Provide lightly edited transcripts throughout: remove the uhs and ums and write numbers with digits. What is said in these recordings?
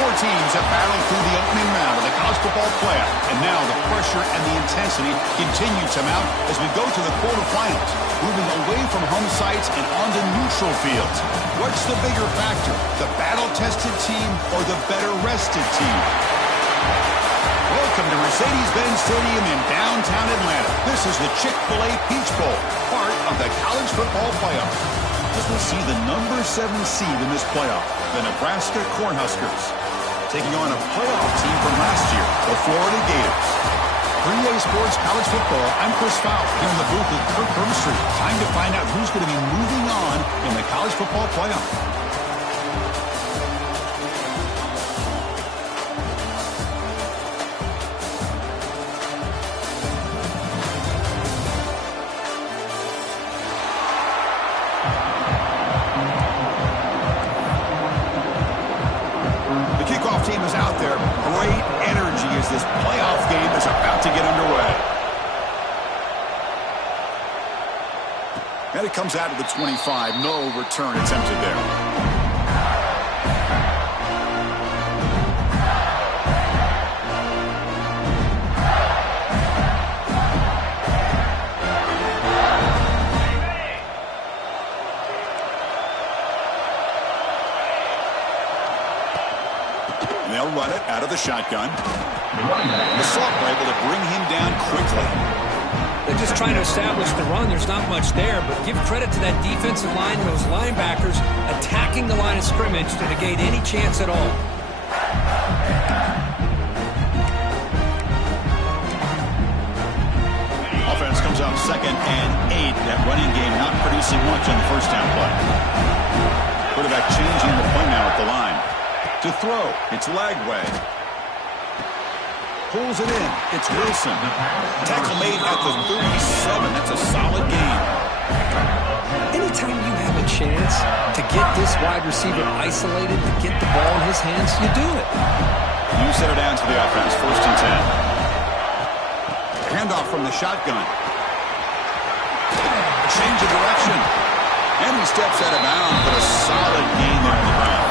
Four teams have battled through the opening round of the college football playoff, and now the pressure and the intensity continue to mount as we go to the quarterfinals, moving away from home sites and onto neutral fields. What's the bigger factor, the battle-tested team or the better-rested team? Welcome to Mercedes-Benz Stadium in downtown Atlanta. This is the Chick-fil-A Peach Bowl, part of the college football playoff. As we'll see the number 7 seed in this playoff, the Nebraska Cornhuskers, taking on a playoff team from last year, the Florida Gators. For EA Sports College Football, I'm Chris Fowler here in the booth with Kirk Herbstreit. Time to find out who's going to be moving on in the college football playoff. Team is out there. Great energy as this playoff game is about to get underway. And it comes out of the 25. No return attempted there. They'll run it out of the shotgun. The Salt were able to bring him down quickly. They're just trying to establish the run. There's not much there, but give credit to that defensive line and those linebackers attacking the line of scrimmage to negate any chance at all. Offense comes out 2nd and 8. That running game not producing much on the first down play. Quarterback changing the play now at the line. To throw, it's Lagway. Pulls it in, it's Wilson. Tackle made at the 37. That's a solid gain. Anytime you have a chance to get this wide receiver isolated, to get the ball in his hands, you do it. You set it down to the offense, 1st and 10. Handoff from the shotgun. Change of direction. And he steps out of bounds, but a solid gain there on the ground.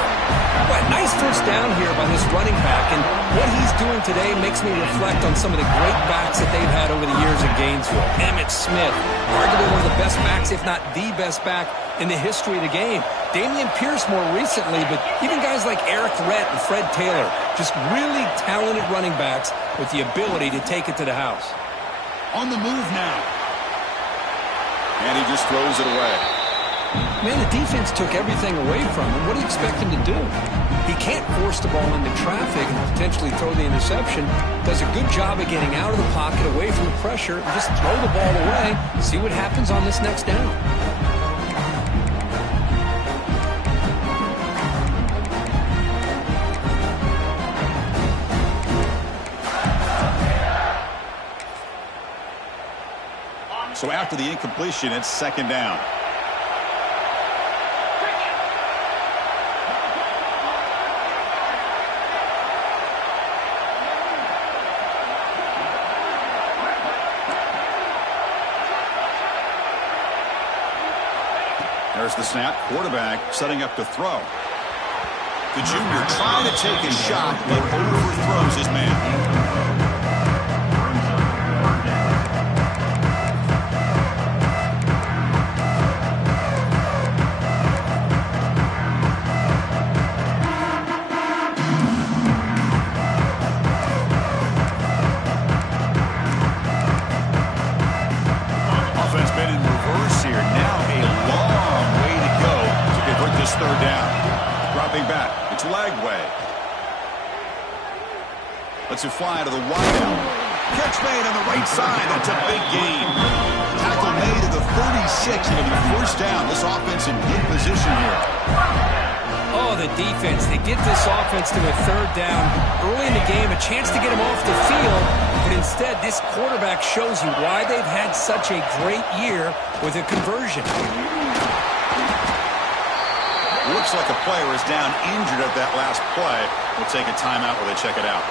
Well, nice first down here by this running back, and what he's doing today makes me reflect on some of the great backs that they've had over the years in Gainesville. Emmitt Smith, arguably one of the best backs, if not the best back in the history of the game. Damian Pierce more recently, but even guys like Eric Rhett and Fred Taylor, just really talented running backs with the ability to take it to the house. On the move now. And he just throws it away. Man, the defense took everything away from him. What do you expect him to do? He can't force the ball into traffic and potentially throw the interception. Does a good job of getting out of the pocket, away from the pressure, and just throw the ball away. See what happens on this next down. So after the incompletion, it's 2nd down. There's the snap. Quarterback setting up to throw. The junior trying to take a shot, but overthrows his man. Offense been in reverse here. Now a long way to go to convert this 3rd down. Dropping back, it's Lagway. Lets it fly to the wideout. Catch made on the right side. That's a big gain. Tackle made at the 36. It'll be 1st down. This offense in good position here. Oh, the defense. They get this offense to a 3rd down early in the game, a chance to get him off the field, but instead this quarterback shows you why they've had such a great year with a conversion. Looks like a player is down injured at that last play. We'll take a timeout while they check it out.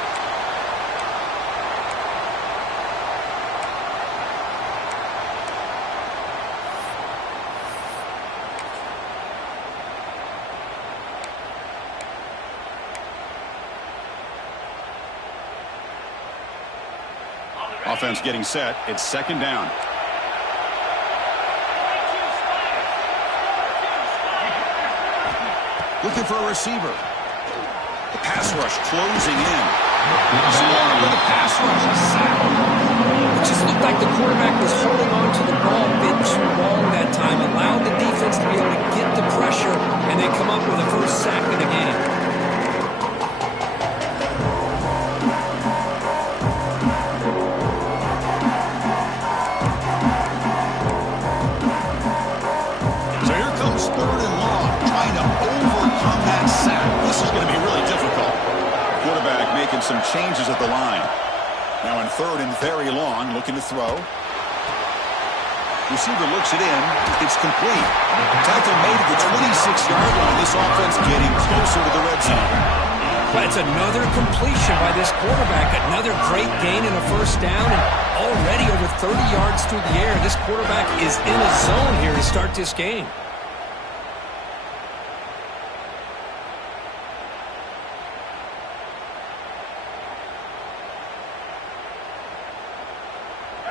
Offense getting set. It's second down. Looking for a receiver. The pass rush closing in. Swarm with a pass rush. A sack. It just looked like the quarterback was holding on to the ball a bit too long that time, allowed the defense to be able to get the pressure, and they come up with the first sack of the game. So here comes third and long, trying to overcome that sack. This is going to be really difficult. Quarterback making some changes at the line. Now in third and very long, looking to throw. Receiver looks it in. It's complete. Tackle made at the 26-yard line. This offense getting closer to the red zone. But it's another completion by this quarterback. Another great gain in a first down, and already over 30 yards through the air. This quarterback is in a zone here to start this game.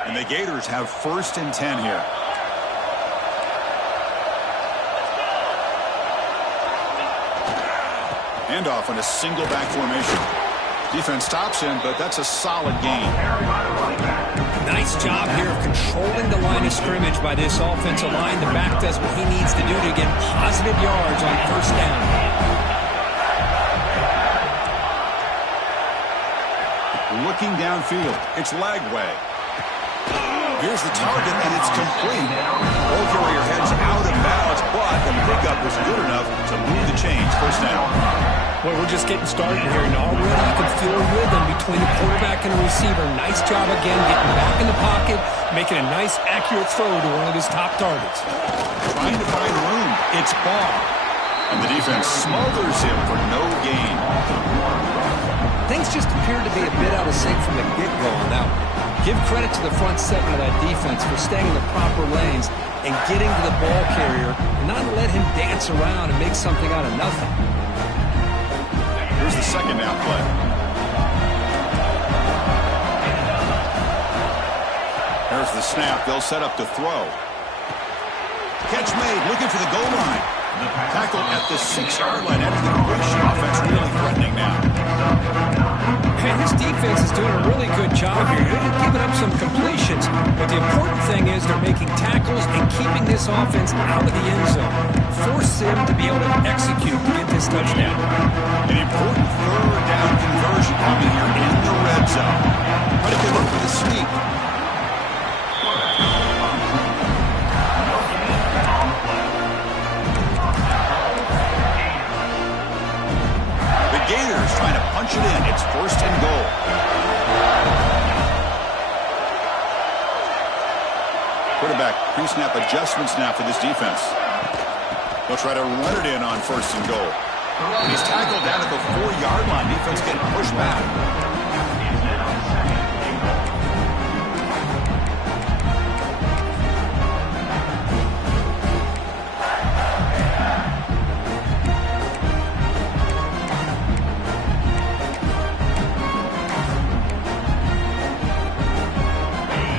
And the Gators have first and 10 here. Handoff on a single back formation. Defense stops him, but that's a solid gain. Nice job here of controlling the line of scrimmage by this offensive line. The back does what he needs to do to get positive yards on first down. Looking downfield, it's Lagway. Here's the target, and it's complete. Ball carrier heads out of bounds, but the pickup was good enough to move the chains. First down. Well, we're just getting started here, and already you can feel a rhythm between the quarterback and the receiver. Nice job again getting back in the pocket, making a nice, accurate throw to one of his top targets. Trying to find room. It's ball. And the defense smothers him for no gain. Things just appeared to be a bit out of sync from the get-go on that one. Give credit to the front seven of that defense for staying in the proper lanes and getting to the ball carrier, and not let him dance around and make something out of nothing. Here's the second down play. There's the snap. They'll set up to throw. Catch made. Looking for the goal line. Tackle at the 6-yard line after the completion. Offense really threatening now. And this defense is doing a really good job here. They're giving up some completions, but the important thing is they're making tackles and keeping this offense out of the end zone. Force them to be able to execute to get this touchdown. An important third down conversion coming here in the red zone. But if they look for the sweep. Gators trying to punch it in. It's first and goal. Quarterback pre-snap adjustments now for this defense. They'll try to run it in on first and goal. He's tackled down at the 4-yard line. Defense getting pushed back.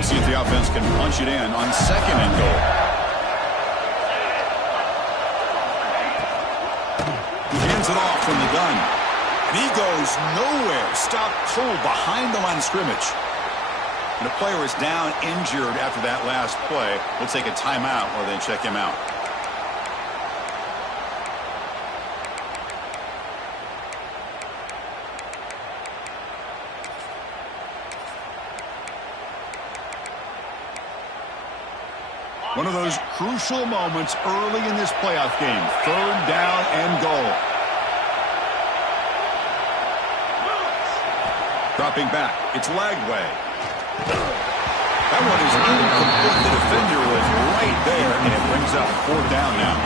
See if the offense can punch it in on second and goal. He hands it off from the gun. And he goes nowhere. Stopped cold behind the line of scrimmage. And the player is down injured after that last play. We'll take a timeout while they check him out. One of those crucial moments early in this playoff game. Third down and goal. Dropping back. It's Lagway. That one is incomplete. The defender was right there, and it brings up fourth down now.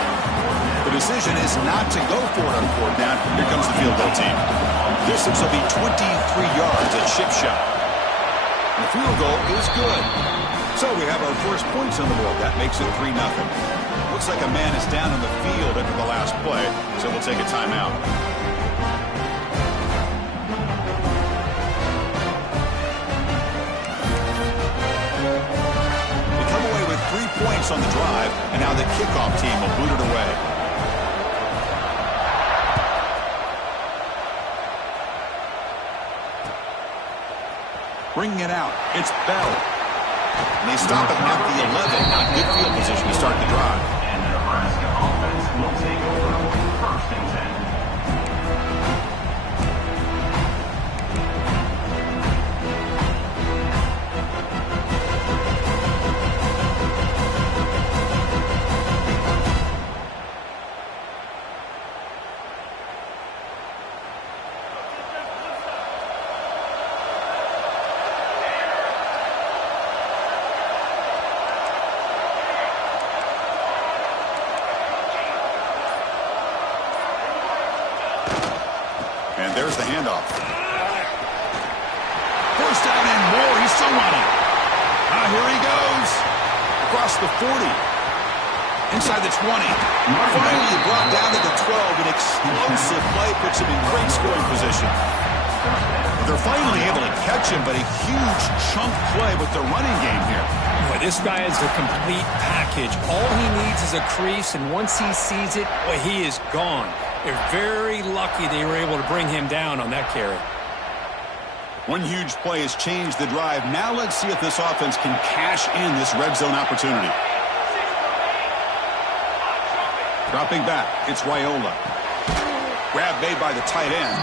The decision is not to go for it on fourth down. Here comes the field goal team. Distance will be 23 yards at chip shot. And the field goal is good. So we have our first points on the board. That makes it 3-0. Looks like a man is down on the field after the last play, so we'll take a timeout. pass on the drive, and now the kickoff team will boot it away. Bringing it out, it's Bell. And they stop it at the 11. Now good field position to start the drive. And the Nebraska offense will take over first and 10. And there's the handoff. First down and more. He's still running. Here he goes. Across the 40. Inside the 20. Finally brought down to the 12. An explosive play puts him in great scoring position. They're finally able to catch him, but a huge chunk play with the running game here. Boy, this guy is a complete package. All he needs is a crease, and once he sees it, boy, he is gone. They're very lucky they were able to bring him down on that carry. One huge play has changed the drive. Now let's see if this offense can cash in this red zone opportunity. Dropping back, it's Raiola. Grab made by the tight end.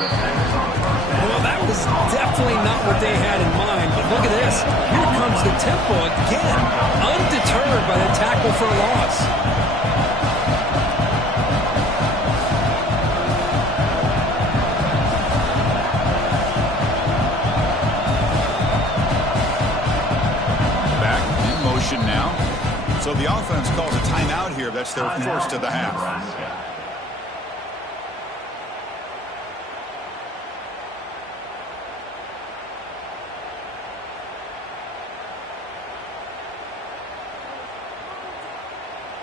Well, that was definitely not what they had in mind, but look at this. Here comes the tempo again, undeterred by the tackle for a loss. Now. So the offense calls a timeout here. That's their first of the half.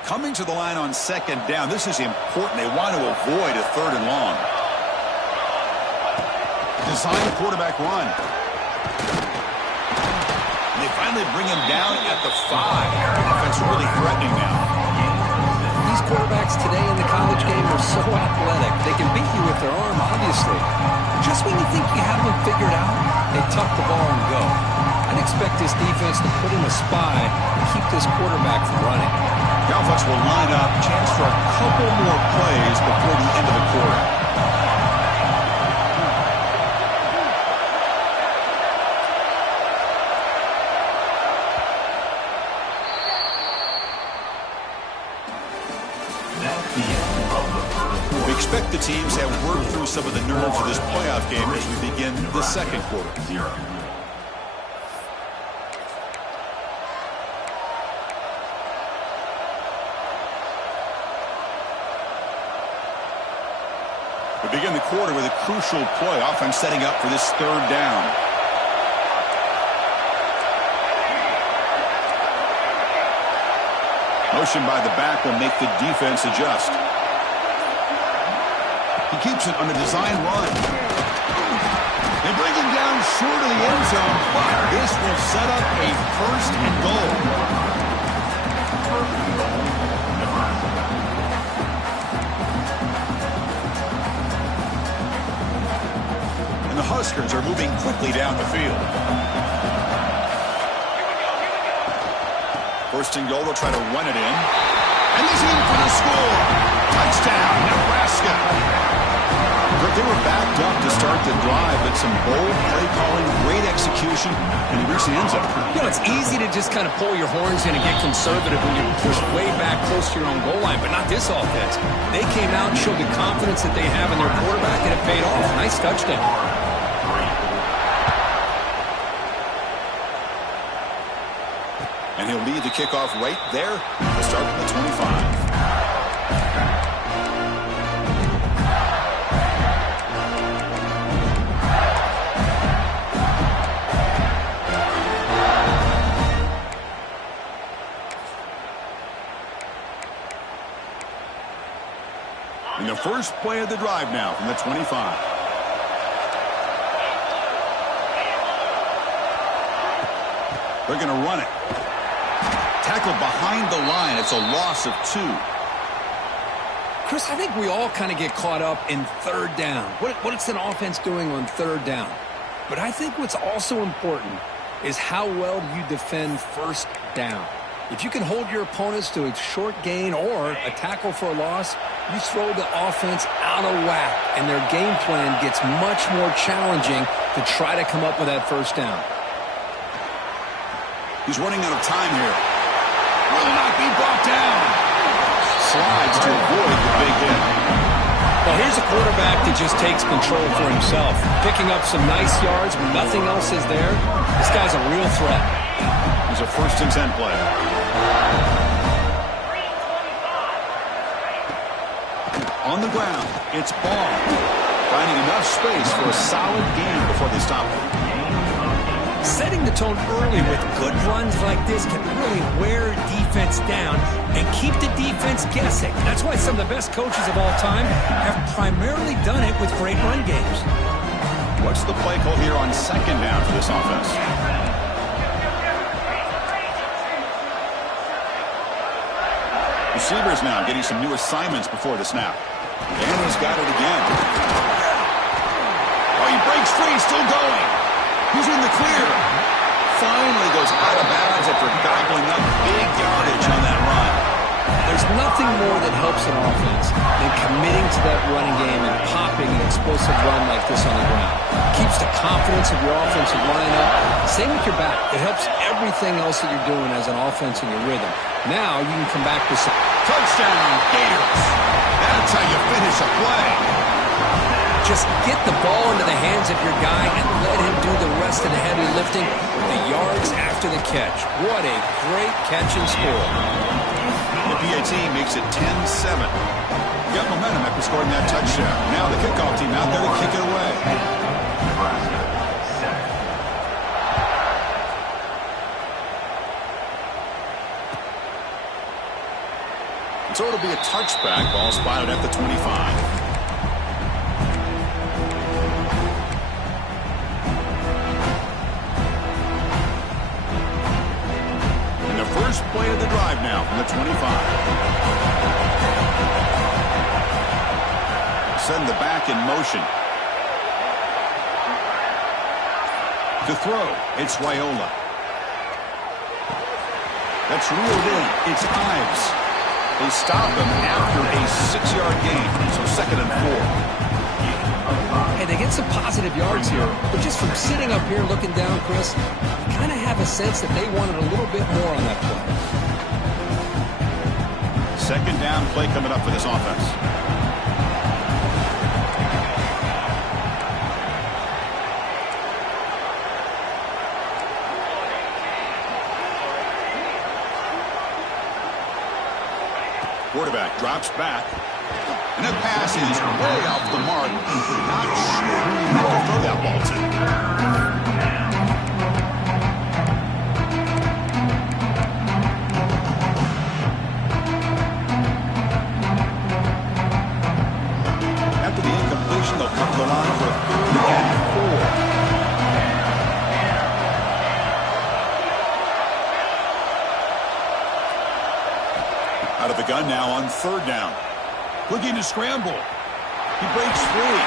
Coming to the line on second down. This is important. They want to avoid a third and long. Design quarterback run. They finally bring him down at the 5. The offense really threatening now. These quarterbacks today in the college game are so athletic. They can beat you with their arm, obviously. Just when you think you have them figured out, they tuck the ball and go. I'd expect this defense to put in a spy and keep this quarterback from running. The offense will line up. Chance for a couple more plays before the end of the quarter. We expect the teams have worked through some of the nerves of this playoff game as we begin the second quarter. We begin the quarter with a crucial play. Offense setting up for this third down. Motion by the back will make the defense adjust. He keeps it on a design run. They bring him down short of the end zone, but this will set up a first and goal. And the Huskers are moving quickly down the field. First and goal, they'll try to run it in. And he's in for the score. Touchdown, Nebraska. They were backed up to start the drive, but some bold play calling, great execution, and he reached the end zone. You know, it's easy to just kind of pull your horns in and get conservative when you're pushed way back close to your own goal line, but not this offense. They came out and showed the confidence that they have in their quarterback, and it paid off. Nice touchdown. And he'll lead the kickoff right there. We'll start at the 25. And the first play of the drive now from the 25. They're going to run it. Tackled behind the line. It's a loss of 2. Chris, I think we all kind of get caught up in third down. What's an offense doing on third down? But I think what's also important is how well you defend first down. If you can hold your opponents to a short gain or a tackle for a loss, you throw the offense out of whack, and their game plan gets much more challenging to try to come up with that first down. He's running out of time here. Will not be brought down. Slides to avoid the big hit. Well, here's a quarterback that just takes control for himself, picking up some nice yards when nothing else is there. This guy's a real threat. He's a 1st and 10 play. On the ground, it's Ball. Finding enough space for a solid gain before they stop him. Setting the tone early with good runs like this can really wear defense down and keep the defense guessing. That's why some of the best coaches of all time have primarily done it with great run games. What's the play call here on 2nd down for this offense? Receivers now getting some new assignments before the snap. And he's got it again. Oh, he breaks free, still going. He's in the clear. Finally goes out of bounds after gobbling up big yardage on that run. There's nothing more that helps an offense than committing to that running game and popping an explosive run like this on the ground. Keeps the confidence of your offensive line up. Same with your back. It helps everything else that you're doing as an offense in your rhythm. Now you can come back with some touchdown Gators. That's how you finish a play. Just get the ball into the hands of your guy and let him do the rest of the heavy lifting with the yards after the catch. What a great catch and score. The PAT makes it 10-7. Got momentum after scoring that touchdown. Now the kickoff team out there to kick it away. Nebraska, set. So it'll be a touchback. Ball spotted at the 25. First play of the drive now from the 25. Send the back in motion. To throw, it's Raiola. That's reeled in. It's Ives. They stop him after a 6-yard gain, so 2nd and 4. Hey, they get some positive yards here, but just from sitting up here looking down, Chris, you kind of have a sense that they wanted a little bit more on that play. 2nd down play coming up for this offense. Quarterback drops back. And that pass is way off the mark. Not sure who to throw that ball to. After the incompletion, they'll come to the line for a 3rd and 4. Out of the gun now on 3rd down. Looking to scramble. He breaks free.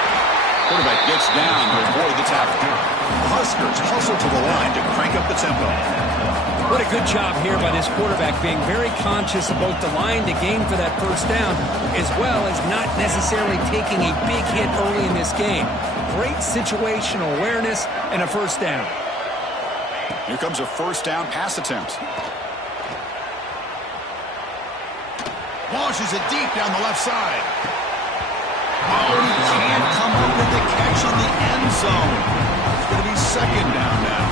Quarterback gets down to avoid the tackle. Huskers hustle to the line to crank up the tempo. What a good job here by this quarterback, being very conscious of both the line to gain for that first down, as well as not necessarily taking a big hit early in this game. Great situational awareness and a first down. Here comes a 1st down pass attempt. Launches it deep down the left side. Oh, he can't come up with the catch in the end zone. It's going to be 2nd down now.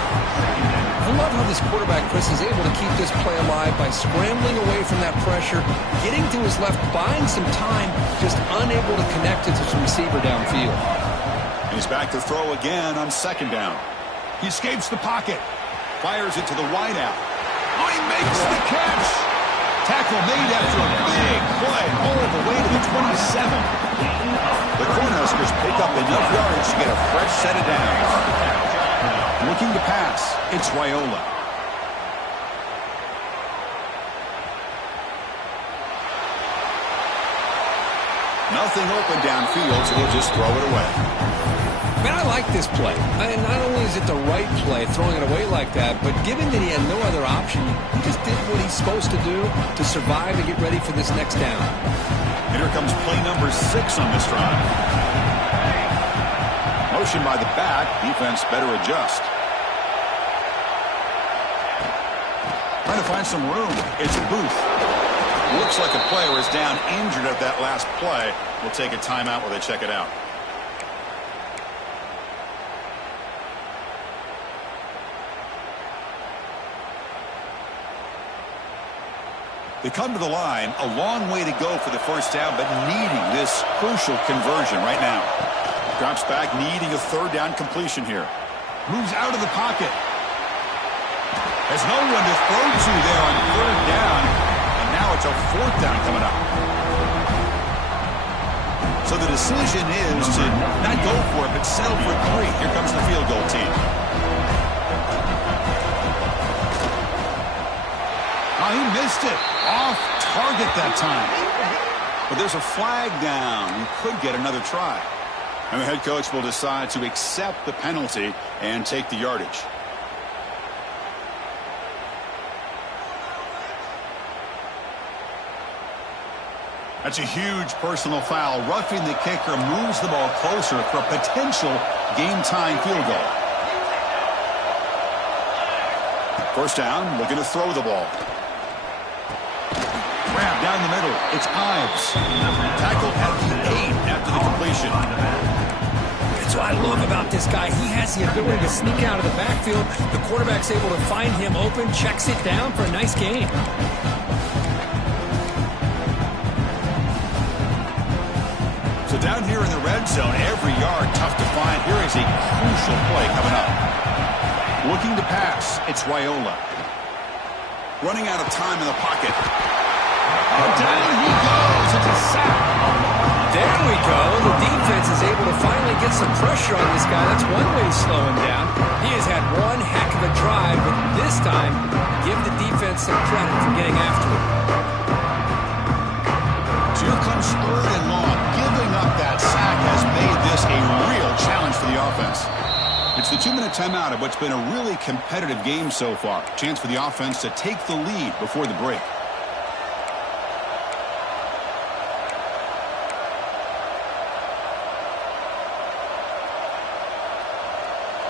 I love how this quarterback, Chris, is able to keep this play alive by scrambling away from that pressure, getting to his left, buying some time, just unable to connect it to some receiver downfield. He's back to throw again on 2nd down. He escapes the pocket. Fires it to the wideout. Oh, he makes the catch. Tackle made after a big play all the way to the 27. The Cornhuskers pick up enough yards to get a fresh set of downs. Looking to pass, it's Raiola. Nothing open downfield, so he'll just throw it away. Man, I like this play. And not only is it the right play, throwing it away like that, but given that he had no other option, he just did what he's supposed to do to survive and get ready for this next down. And here comes play number 6 on this drive. Motion by the back. Defense better adjust. Trying to find some room. It's Booth. Looks like a player is down injured at that last play. We'll take a timeout while they check it out. They come to the line, a long way to go for the first down, but needing this crucial conversion right now. Drops back, needing a third down completion here. Moves out of the pocket. Has no one to throw to there on third down, and now it's a fourth down coming up. So the decision is to not go for it, but settle for 3. Here comes the field goal team. Oh, he missed it. Off target that time. But there's a flag down. He could get another try. And the head coach will decide to accept the penalty and take the yardage. That's a huge personal foul. Roughing the kicker moves the ball closer for a potential game-tying field goal. First down, looking to throw the ball. Grab down the middle. It's Ives. Tackled at the 8 after the completion. That's what I love about this guy. He has the ability to sneak out of the backfield. The quarterback's able to find him open, checks it down for a nice gain. So down here in the red zone, every yard tough to find. Here is a crucial play coming up. Looking to pass. It's Raiola. Running out of time in the pocket. And down he goes. It's a sack. There we go. The defense is able to finally get some pressure on this guy. That's one way to slow him down. He has had one heck of a drive, but this time, give the defense some credit for getting after him. So here comes third and long. Giving up that sack has made this a real challenge for the offense. It's the 2-minute timeout of what's been a really competitive game so far. Chance for the offense to take the lead before the break.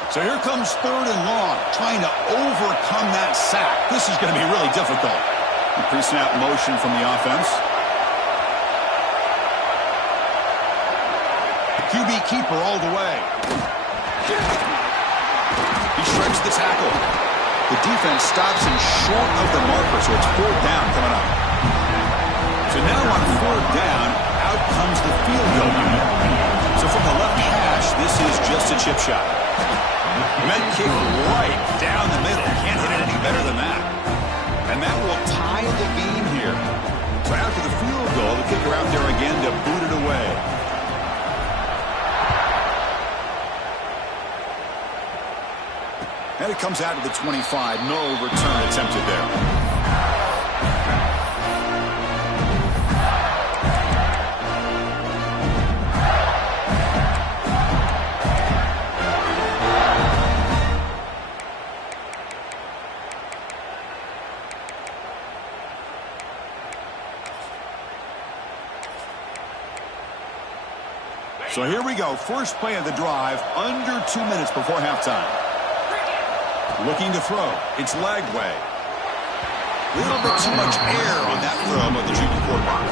So here comes third and long, trying to overcome that sack. This is going to be really difficult. The pre-snap motion from the offense. QB keeper all the way. He shreds the tackle. The defense stops him short of the marker, so it's fourth down coming up. So now on fourth down, out comes the field goal unit. So from the left hash, this is just a chip shot. Med kick right down the middle. Can't hit it any better than that. And that will tie the game here. So after the field goal, the kicker out there again to boot it away. And it comes out to the 25. No return attempted there. So here we go. First play of the drive, under 2 minutes before halftime. Looking to throw. It's Lagway. A little bit too much air on that throw by the junior quarterback.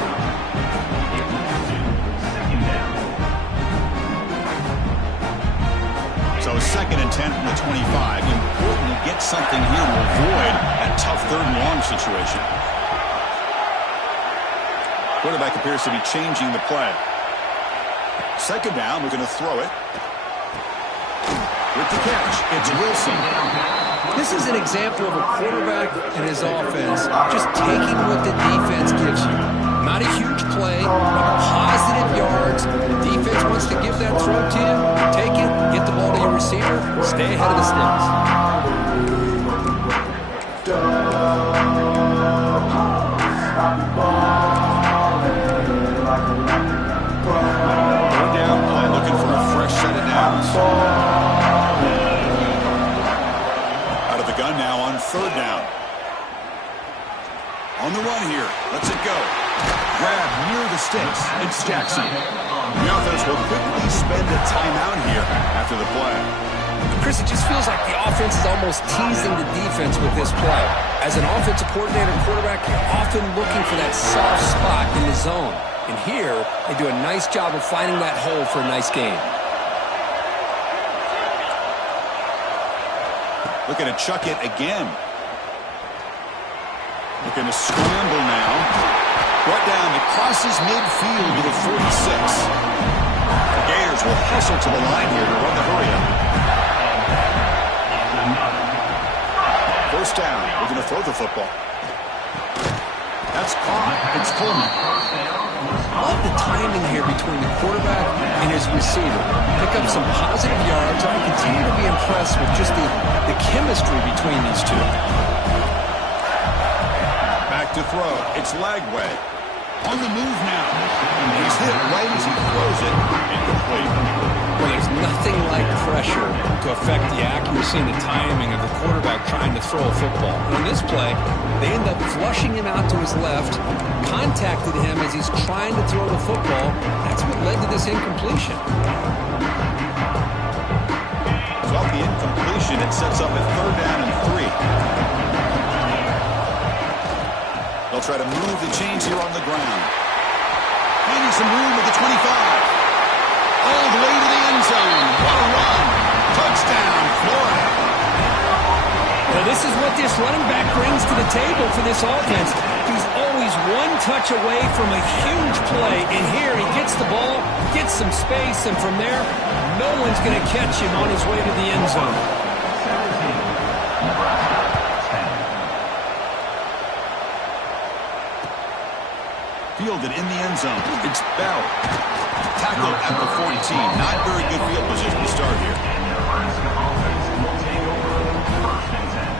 So 2nd and 10 from the 25. Important to get something here to avoid that tough third and long situation. Quarterback appears to be changing the play. 2nd down, we're going to throw it. With the catch, it's Wilson. This is an example of a quarterback and his offense just taking what the defense gives you. Not a huge play, positive yards. The defense wants to give that throw to you. Take it, get the ball to your receiver, stay ahead of the sticks. Third down play, looking for a fresh set of downs. Out of the gun now on third down. On the run here. Let's it go. Grab near the sticks. It's Jackson. The offense will quickly spend a timeout here after the play. Chris, it just feels like the offense is almost teasing the defense with this play. As an offensive coordinator and quarterback, you're often looking for that soft spot in the zone. And here, they do a nice job of finding that hole for a nice gain. Looking to chuck it again. Looking to scramble now. Brought down, it crosses midfield to the 46. The Gators will hustle to the line here to run the hurry up. First down, we're going to throw the football. That's caught. It's Coleman. Love the timing here between the quarterback and his receiver. Pick up some positive yards. I continue to be impressed with just the chemistry between these two. Back to throw. It's Lagway. On the move now. He's hit right as he throws it. Incomplete. Well, there's nothing like pressure to affect the accuracy and the timing of the quarterback trying to throw a football. On this play, they end up flushing him out to his left, contacted him as he's trying to throw the football. That's what led to this incompletion. So off the incompletion, it sets up a third down and 3. They'll try to move the chains here on the ground. Finding some room at the 25. All the way to the end zone. What a run. Touchdown, Florida. Well, this is what this running back brings to the table for this offense. He's always one touch away from a huge play, and here he gets the ball, gets some space, and from there, no one's going to catch him on his way to the end zone. Fielded in the end zone. It's Bell. Tackled at the 14. Not very good field position to start here. Nebraska offense will take over first and 10.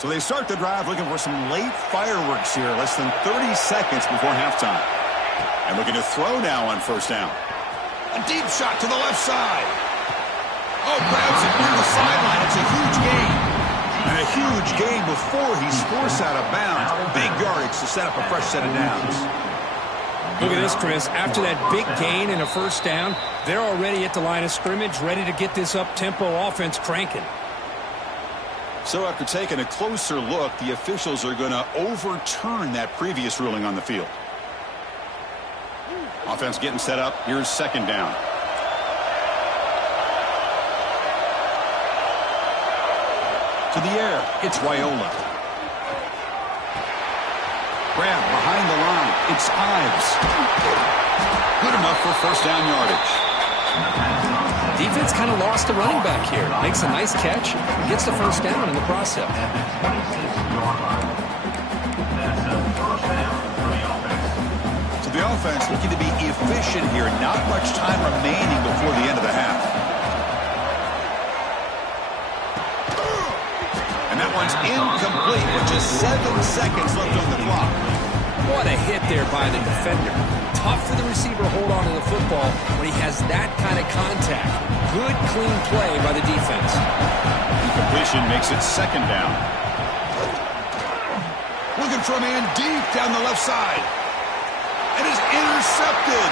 So they start the drive looking for some late fireworks here. Less than 30 seconds before halftime. And looking to throw now on first down. A deep shot to the left side. Oh, grabs it near the sideline. It's a huge gain. And a huge gain before he's forced out of bounds. Big yardage to set up a fresh set of downs. Look at this, Chris. After that big gain and a first down, they're already at the line of scrimmage, ready to get this up-tempo offense cranking. So after taking a closer look, the officials are going to overturn that previous ruling on the field. Offense getting set up. Here's second down. To the air. It's Raiola. Grab behind the line. It's Ives. Good enough for first down yardage. Defense kind of lost the running back here. Makes a nice catch and gets the first down in the process. The offense looking to be efficient here. Not much time remaining before the end of the half. And that one's incomplete with just 7 seconds left on the clock. What a hit there by the defender. Tough for the receiver to hold on to the football when he has that kind of contact. Good, clean play by the defense. Incompletion makes it second down. Looking for a man deep down the left side. It is intercepted.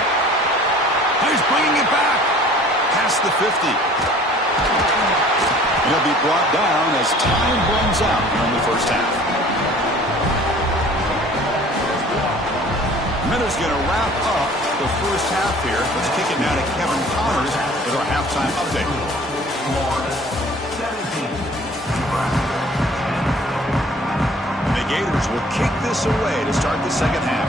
He's bringing it back past the 50. He'll be brought down as time runs out in the first half. Miller's going to wrap up the first half here. Let's kick it now to Kevin Connors with our halftime update. The Gators will kick this away to start the second half.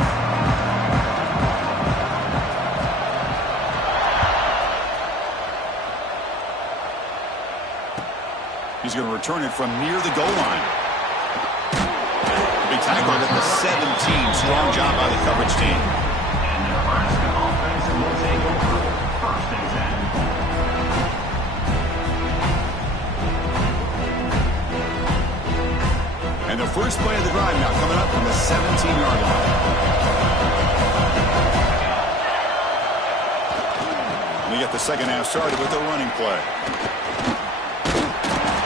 He's going to return it from near the goal line. Big tackle at the 17. Strong job by the coverage team. And Nebraska offense will take over first and 10. 17-yard line. We get the second half started with a running play.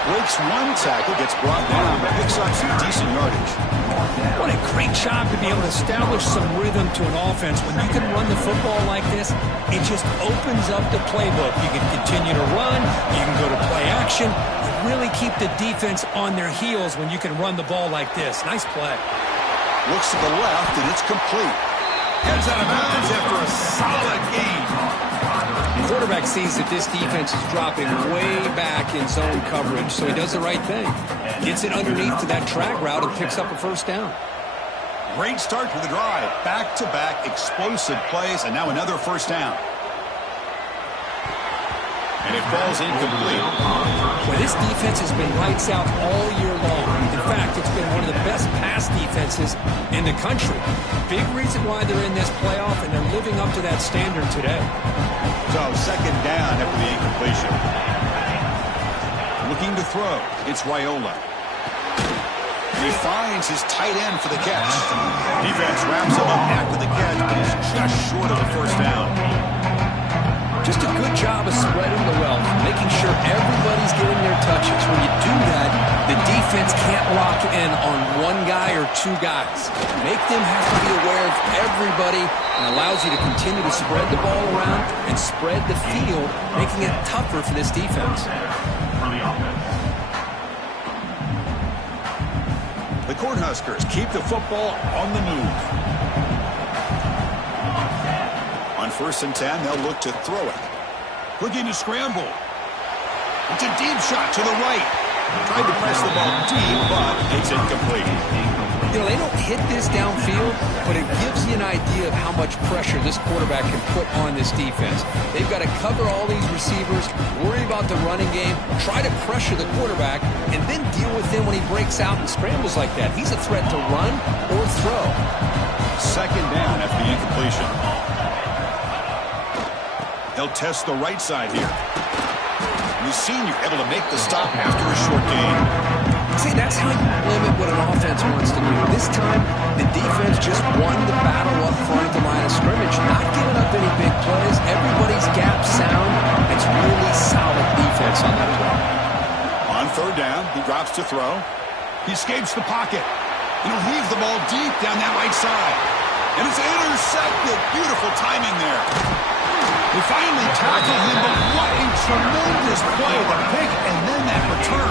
Breaks one tackle, gets brought down, but picks up some decent yardage. What a great job to be able to establish some rhythm to an offense. When you can run the football like this, it just opens up the playbook. You can continue to run. You can go to play action. You really keep the defense on their heels when you can run the ball like this. Nice play. Looks to the left, and it's complete. Heads out of bounds after a solid gain. The quarterback sees that this defense is dropping way back in zone coverage, so he does the right thing. Gets it underneath to that drag route and picks up a first down. Great start to the drive. Back-to-back explosive plays, and now another first down. And it falls incomplete. Well, this defense has been lights out all year long. In fact, it's been one of the best pass defenses in the country. Big reason why they're in this playoff, and they're living up to that standard today. So, second down after the incompletion. Looking to throw. It's Raiola. He finds his tight end for the catch. Defense wraps him up after the catch, but he's just short of a first down. Just a good job of spreading the wealth, making sure everybody's getting their touches. When you do that, the defense can't lock in on one guy or two guys. Make them have to be aware of everybody, and allows you to continue to spread the ball around and spread the field, making it tougher for this defense. The Cornhuskers keep the football on the move. On 1st and 10, they'll look to throw it. Looking to scramble. It's a deep shot to the right. Tried to press the ball deep, but it's incomplete. You know, they don't hit this downfield, but it gives you an idea of how much pressure this quarterback can put on this defense. They've got to cover all these receivers, worry about the running game, try to pressure the quarterback, and then deal with him when he breaks out and scrambles like that. He's a threat to run or throw. Second down after the incompletion. They'll test the right side here. And the senior able to make the stop after a short gain. See, that's how you limit what an offense wants to do. This time, the defense just won the battle up front at the line of scrimmage, not giving up any big plays. Everybody's gap sound. It's really solid defense on that play. On 3rd down, he drops to throw. He escapes the pocket. And he'll heave the ball deep down that right side. And it's intercepted. Beautiful timing there. They finally tackle him, but what a tremendous play. The pick and then that return.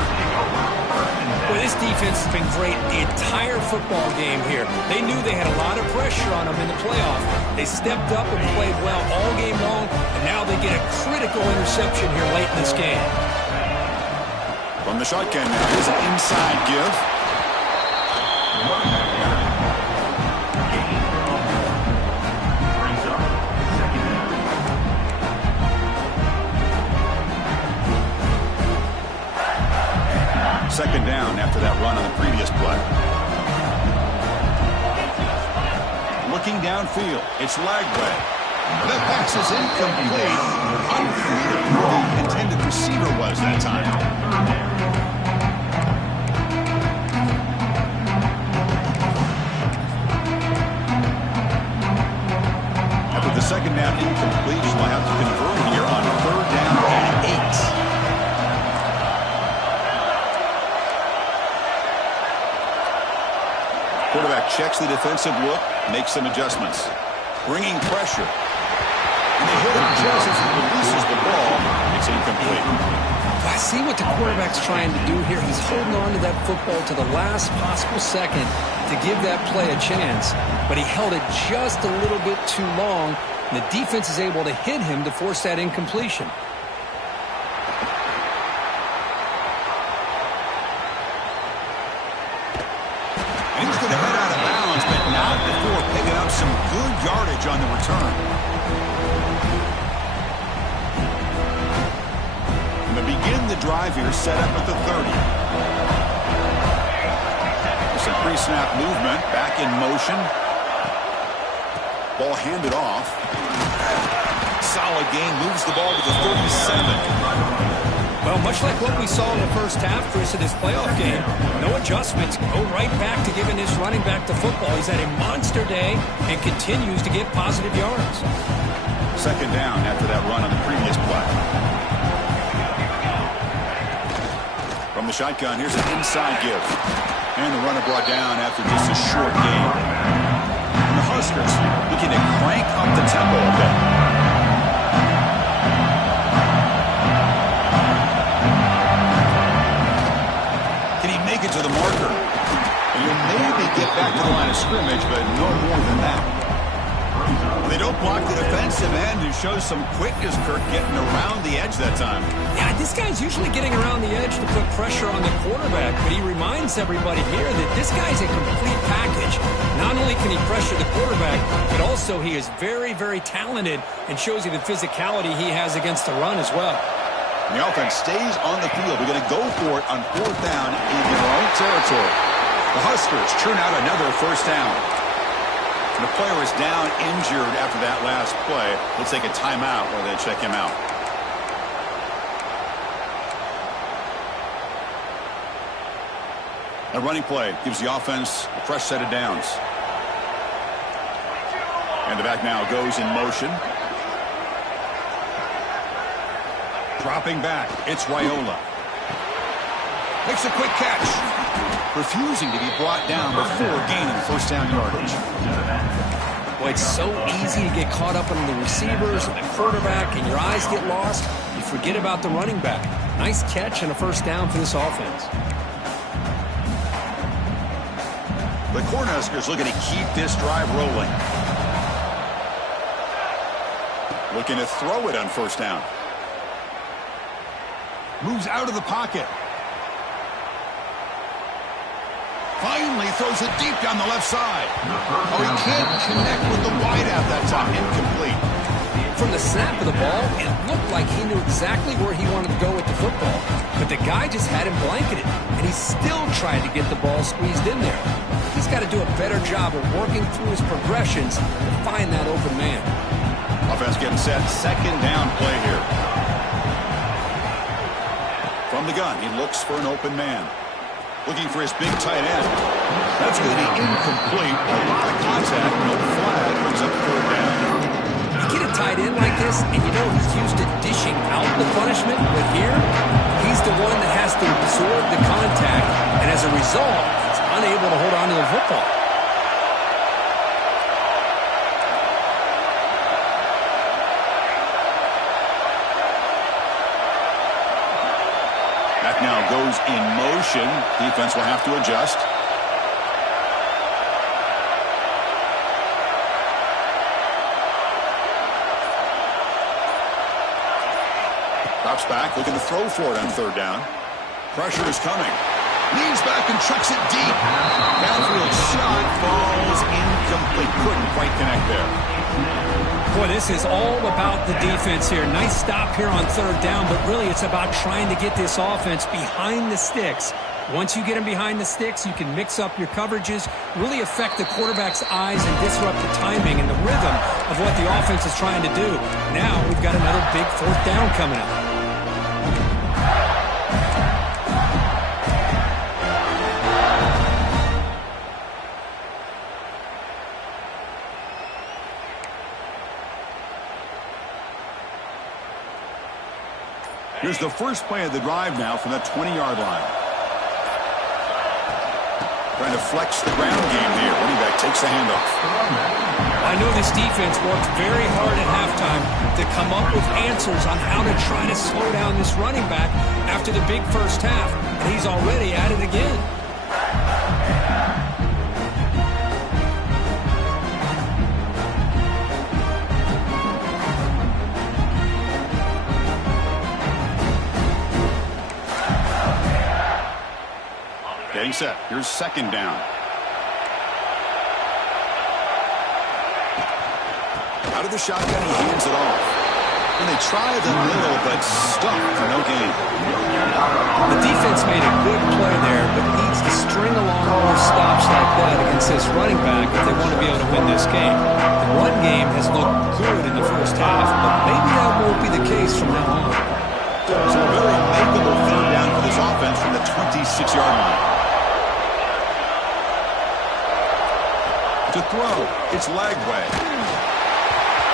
Well, this defense has been great the entire football game here. They knew they had a lot of pressure on them in the playoff. They stepped up and played well all game long, and now they get a critical interception here late in this game. From the shotgun now, here's an inside give. Second down after that run on the previous play. Looking downfield, it's Lagway. The pass is incomplete. Unclear who the intended receiver was that time. After the second down incompletion, we'll have to convert here on 3rd down and 8. Quarterback checks the defensive look, makes some adjustments. Bringing pressure. And they hit him just as he releases the ball. It's incomplete. I see what the quarterback's trying to do here. He's holding on to that football to the last possible second to give that play a chance. But he held it just a little bit too long. And the defense is able to hit him to force that incompletion. He's going to head out of bounds, but not before picking up some good yardage on the return. And to begin the drive here, set up at the 30. Some pre-snap movement, back in motion. Ball handed off. Solid gain, moves the ball to the 37. Well, much like what we saw in the first half, Chris, of this playoff game, no adjustments. Go right back to giving this running back the football. He's had a monster day and continues to get positive yards. Second down after that run on the previous play. From the shotgun, here's an inside give. And the runner brought down after just a short gain. And the Huskers looking to crank up the tempo a bit. Make it to the marker. And you'll maybe get back to the line of scrimmage, but no more than that. They don't block the defensive end, who shows some quickness, Kirk, getting around the edge that time. Yeah, this guy's usually getting around the edge to put pressure on the quarterback, but he reminds everybody here that this guy's a complete package. Not only can he pressure the quarterback, but also he is very, very talented and shows you the physicality he has against the run as well. And the offense stays on the field. We're going to go for it on fourth down in their own territory. The Huskers churn out another first down. And the player is down injured after that last play. They'll take a timeout while they check him out. A running play gives the offense a fresh set of downs. And the back now goes in motion. Dropping back, it's Raiola. Makes a quick catch. Refusing to be brought down before gaining first down yardage. Boy, it's so easy to get caught up on the receivers and the quarterback, and your eyes get lost. You forget about the running back. Nice catch and a first down for this offense. The Cornhuskers looking to keep this drive rolling. Looking to throw it on first down. Moves out of the pocket. Finally throws it deep down the left side. Oh, he can't connect with the wideout that time. Incomplete. From the snap of the ball, it looked like he knew exactly where he wanted to go with the football. But the guy just had him blanketed, and he still tried to get the ball squeezed in there. He's got to do a better job of working through his progressions to find that open man. Offense getting set. Second down play here. From the gun, he looks for an open man. Looking for his big tight end. That's going to be incomplete. A lot of contact. No flag. Brings up third down. You get a tight end like this, and you know he's used to dishing out the punishment. But here, he's the one that has to absorb the contact. And as a result, he's unable to hold on to the football. Now goes in motion. Defense will have to adjust. Drops back, looking to throw for it on third down. Pressure is coming. Leans back and chucks it deep. Downfield shot falls incomplete. Couldn't quite connect there. Boy, this is all about the defense here. Nice stop here on third down, but really it's about trying to get this offense behind the sticks. Once you get them behind the sticks, you can mix up your coverages, really affect the quarterback's eyes and disrupt the timing and the rhythm of what the offense is trying to do. Now we've got another big fourth down coming up. Here's the first play of the drive now from the 20-yard line. Trying to flex the ground game here. Running back takes the handoff. I know this defense worked very hard at halftime to come up with answers on how to try to slow down this running back after the big first half. And he's already at it again. Getting set. Here's second down. Out of the shotgun, he hands it off. And they try the middle, but stuffed for no gain. The defense made a good play there, but needs to string along more stops like that against this running back if they want to be able to win this game. The run game has looked good in the first half, but maybe that won't be the case from now on. So a very makeable 6-yard line. To throw, it's Lagway.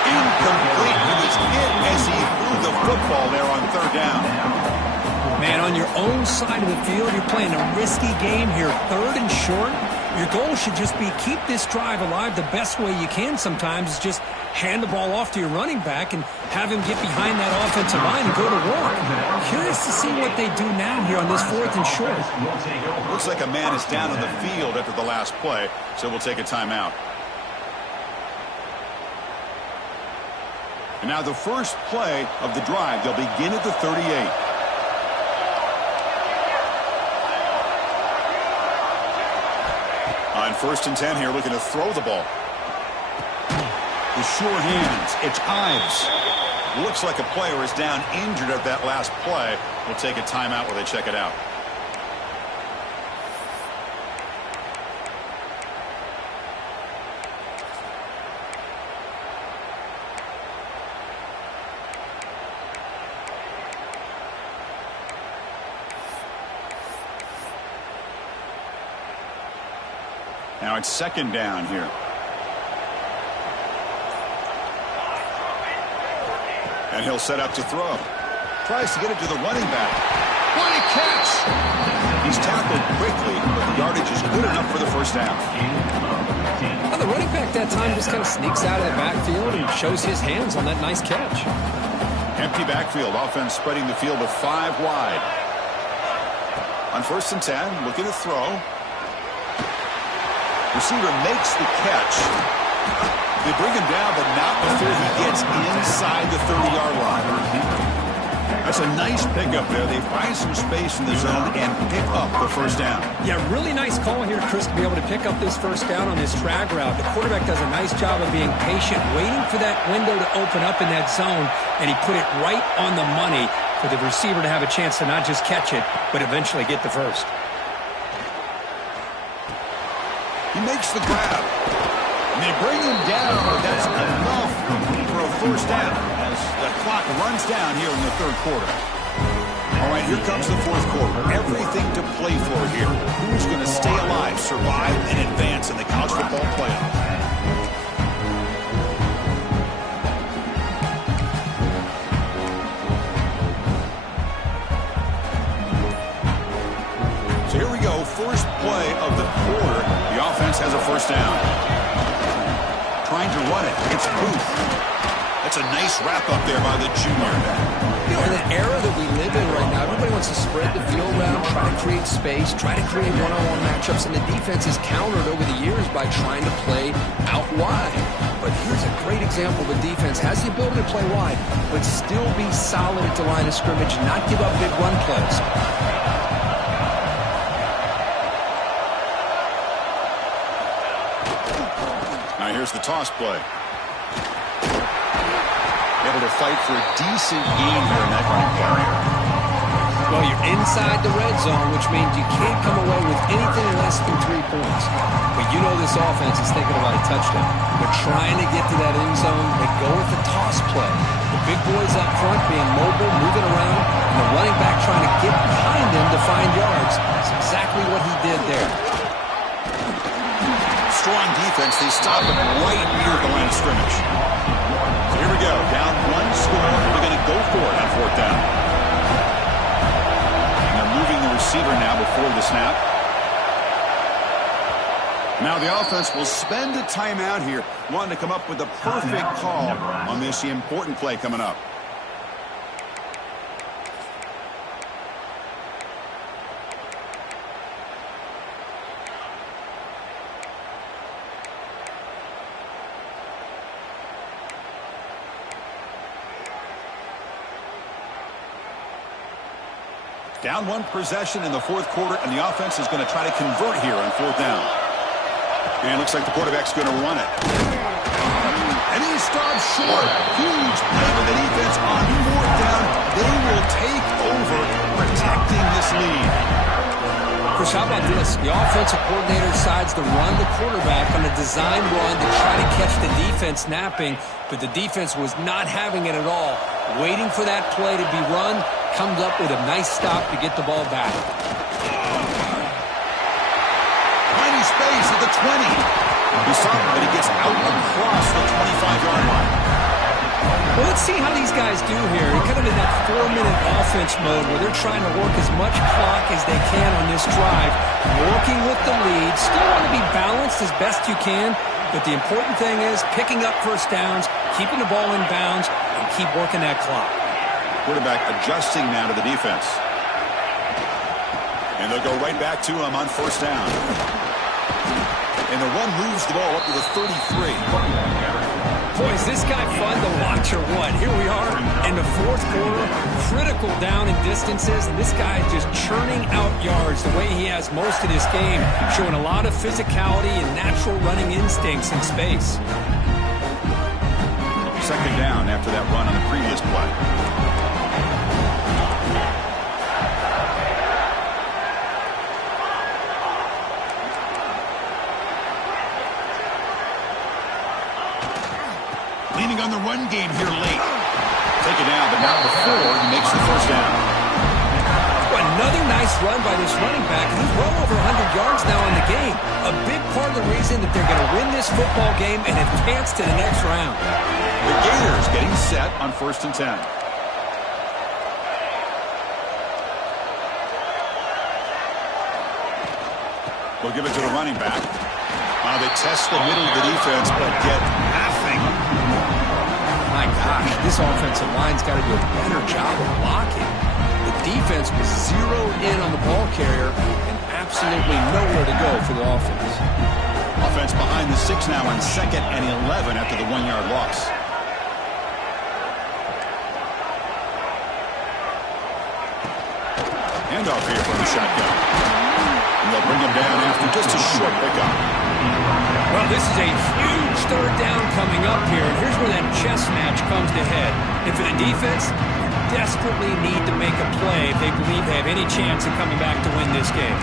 Incomplete. He was hit as he threw the football there on 3rd down. Man, on your own side of the field, you're playing a risky game here. 3rd and short. Your goal should just be keep this drive alive the best way you can sometimes is just hand the ball off to your running back and have him get behind that offensive line and go to work. Curious to see what they do now here on this 4th and short. Looks like a man is down on the field after the last play, so we'll take a timeout. And now the first play of the drive, they'll begin at the 38. On 1st and 10 here, looking to throw the ball. With sure hands, it's Ives. Looks like a player is down injured at that last play. We'll take a timeout while they check it out. Now it's 2nd down here. And he'll set up to throw. Tries to get it to the running back. What a catch! He's tackled quickly, but the yardage is good enough for the 1st down. Well, the running back that time just kind of sneaks out of the backfield and shows his hands on that nice catch. Empty backfield. Offense spreading the field with 5 wide. On 1st and 10, looking to throw. Receiver makes the catch. They bring him down, but not before he gets inside the 30-yard line. That's a nice pickup there. They find some space in the zone and pick up the 1st down. Yeah, really nice call here, Chris, to be able to pick up this 1st down on this drag route. The quarterback does a nice job of being patient, waiting for that window to open up in that zone, and he put it right on the money for the receiver to have a chance to not just catch it, but eventually get the 1st. He makes the grab. And they bring him down, but that's enough for a 1st down as the clock runs down here in the 3rd quarter. All right, here comes the 4th quarter. Everything to play for here. Who's going to stay alive, survive, and advance in the college football playoff? So here we go, first play of the quarter. The offense has a 1st down. Trying to run it. It's Booth. That's a nice wrap-up there by the junior. You know, in the era that we live in right now, everybody wants to spread the field around, try to create space, try to create one-on-one matchups, and the defense is countered over the years by trying to play out wide. But here's a great example. The defense has the ability to play wide, but still be solid at the line of scrimmage, not give up big run plays. Here's the toss play. Able to fight for a decent gain here in that running play. Well, you're inside the red zone, which means you can't come away with anything less than 3 points. But you know this offense is thinking about a touchdown. They're trying to get to that end zone. They go with the toss play. The big boys up front being mobile, moving around, and the running back trying to get behind him to find yards. That's exactly what he did there. Strong defense. They stop him right near the line of scrimmage. So here we go. Down 1 score. They're going to go for it on 4th down. And they're moving the receiver now before the snap. Now the offense will spend a timeout here, wanting to come up with a perfect call on this important play coming up. Down 1 possession in the 4th quarter, and the offense is going to try to convert here on 4th down. And it looks like the quarterback's going to run it. And he stops short. Huge play for the defense on 4th down. They will take over, protecting this lead. Chris, how about this? The offensive coordinator decides to run the quarterback on a design run to try to catch the defense napping, but the defense was not having it at all. Waiting for that play to be run, comes up with a nice stop to get the ball back. Tiny space at the 20. He's stopped, but he gets out across the 25-yard line. Well, let's see how these guys do here. They're kind of in that 4-minute offense mode where they're trying to work as much clock as they can on this drive, working with the lead. Still want to be balanced as best you can, but the important thing is picking up first downs, keeping the ball in bounds, and keep working that clock. Quarterback adjusting now to the defense. And they'll go right back to him on first down. And the run moves the ball up to the 33. Boy, is this guy fun to watch or what? Here we are in the fourth quarter, critical down and distances, and this guy is just churning out yards the way he has most of this game, showing a lot of physicality and natural running instincts in space. Second down after that run on the previous play. Leaning on the run game here late. Take it down, but not before he makes the first down. Another nice run by this running back. He's well over 100 yards now in the game. A big part of the reason that they're going to win this football game and advance to the next round. The Gators getting set on 1st and 10. We'll give it to the running back. They test the middle of the defense, but get nothing. My gosh, this offensive line's got to do a better job of blocking. The defense was zeroed in on the ball carrier and absolutely nowhere to go for the offense. Offense behind the 6 now on 2nd and 11 after the 1-yard loss. Handoff here from the shotgun. And they'll bring him down after just a short pickup. Well, this is a huge third down coming up here. And here's where that chess match comes to head. And for the defense, they desperately need to make a play if they believe they have any chance of coming back to win this game.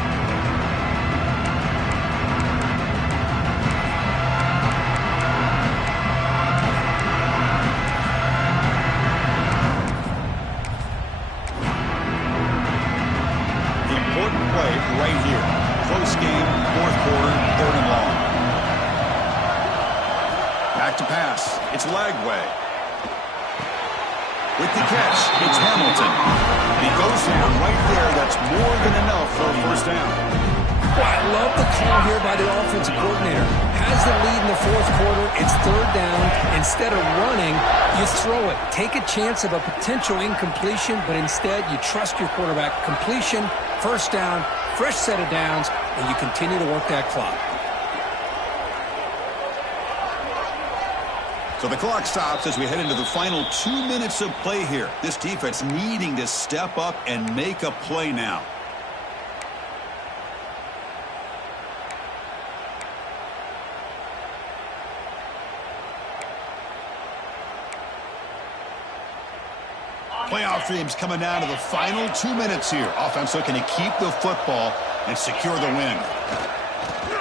The important play right here. Close game, 4th quarter, 3rd and long. Back to pass. It's Lagway. With the catch, it's Hamilton. He goes for one right there. That's more than enough for a first down. Well, I love the call here by the offensive coordinator. Has the lead in the 4th quarter. It's 3rd down. Instead of running, you throw it. Take a chance of a potential incompletion, but instead you trust your quarterback. Completion, first down, fresh set of downs, and you continue to work that clock. So the clock stops as we head into the final 2 minutes of play here. This defense needing to step up and make a play now. Playoff dreams coming down to the final 2 minutes here. Offense looking to keep the football and secure the win.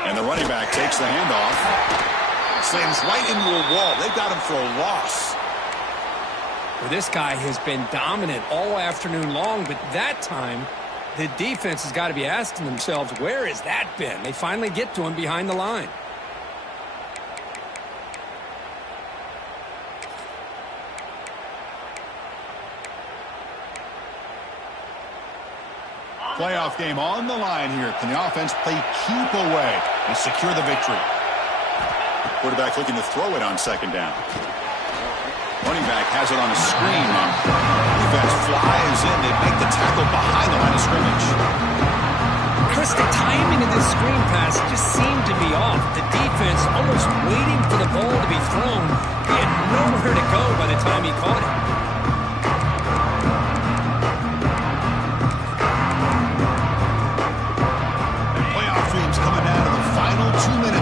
And the running back takes the handoff. Slams right into a wall. They got him for a loss. Well, this guy has been dominant all afternoon long, but that time, the defense has got to be asking themselves, where has that been? They finally get to him behind the line. Playoff game on the line here. Can the offense play keep away and secure the victory? Quarterback looking to throw it on 2nd down. Running back has it on a screen. Defense flies in. They make the tackle behind the line of scrimmage. Chris, the timing of this screen pass just seemed to be off. The defense almost waiting for the ball to be thrown. He had nowhere to go by the time he caught it.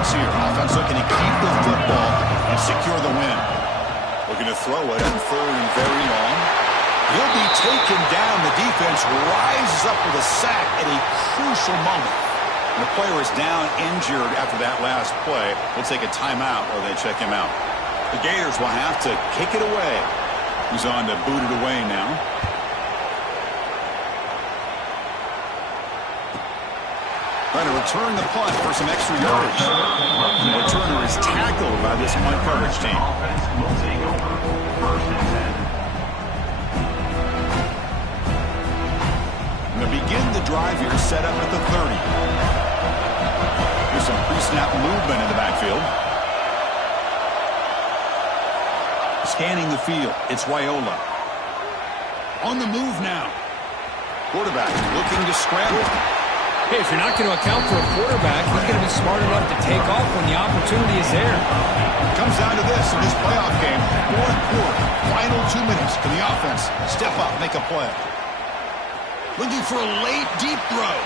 Here. Offense looking to keep the football and secure the win. Looking to throw it on 3rd and very long. He'll be taken down. The defense rises up with a sack at a crucial moment. And the player is down injured after that last play. We'll take a timeout or they check him out. The Gators will have to kick it away. He's on to boot it away now. return the punt for some extra yardage. The returner is tackled by this punt coverage team. Offense will take over. First and 10. Going to begin the drive here, set up at the 30. Here's some pre-snap movement in the backfield. Scanning the field, it's Wyola. On the move now. Quarterback looking to scramble. Hey, if you're not going to account for a quarterback, he's going to be smart enough to take off when the opportunity is there. It comes down to this in this playoff game. Fourth quarter, final 2 minutes. Can the offense step up, make a play? Looking for a late, deep throw.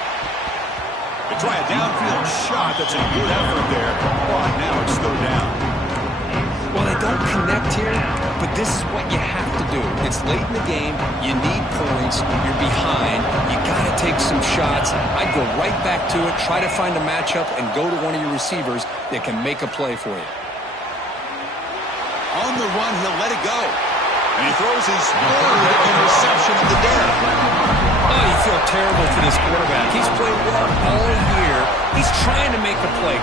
They try a downfield shot. That's a good effort there. But now it's third down. Well, they don't connect here, but this is what you have to do. It's late in the game. You need points. You're behind. You got to take some shots. I'd go right back to it, try to find a matchup, and go to one of your receivers that can make a play for you. On the run, he'll let it go. And he throws his third interception of the day. Oh, you feel terrible for this quarterback. He's played well all year. He's trying to make a play.